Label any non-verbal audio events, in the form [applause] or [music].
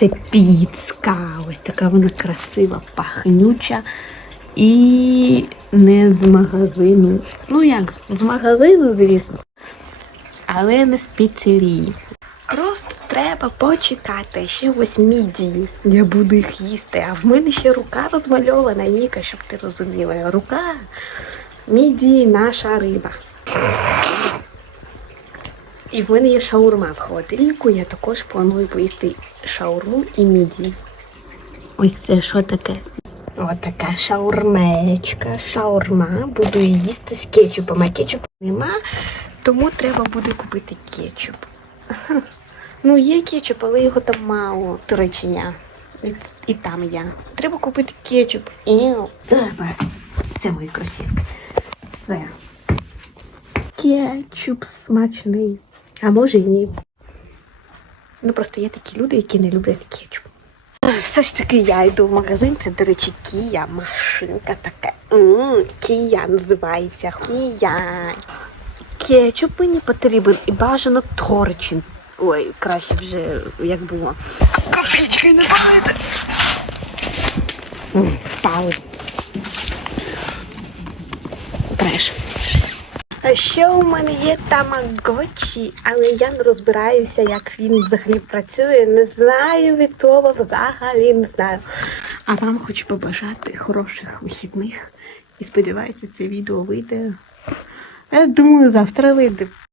Це піцка. Ось така вона красива, пахнюча. І не з магазину. Ну як, з магазину, звісно. Але не з піцерії. Просто треба почитати ще ось мідії. Я буду їх їсти. А в мене ще рука розмальована, Ніка, щоб ти розуміла. Рука мідії наша риба. І в мене є шаурма в холодильнику. Я також планую поїсти шаурму і мідії. Ось це що таке? Ось така шаурмечка, шаурма. Буду її їсти з кетчупом. А кетчупу нема, тому треба буде купити кетчуп. [laughs] Ну, є кетчуп, але його там мало. До речі, я. І, і там я. Треба купити кетчуп. Іу. Це мої кросівки. Все. Кетчуп смачний. А може і ні. Ну просто є такі люди, які не люблять кетчуп. Все ж таки я йду в магазин, це, до речі, Кія, машинка така. Кія називається. Кія. Кетчуп мені потрібен і бажано торчин. Ой, краще вже як було. Копійки не падайте. Впали. Треш. Ще у мене є тамагочі, але я не розбираюся, як він взагалі працює. Не знаю від того взагалі не знаю. А вам хочу побажати хороших вихідних і сподіваюся, це відео вийде. Я думаю, завтра вийде.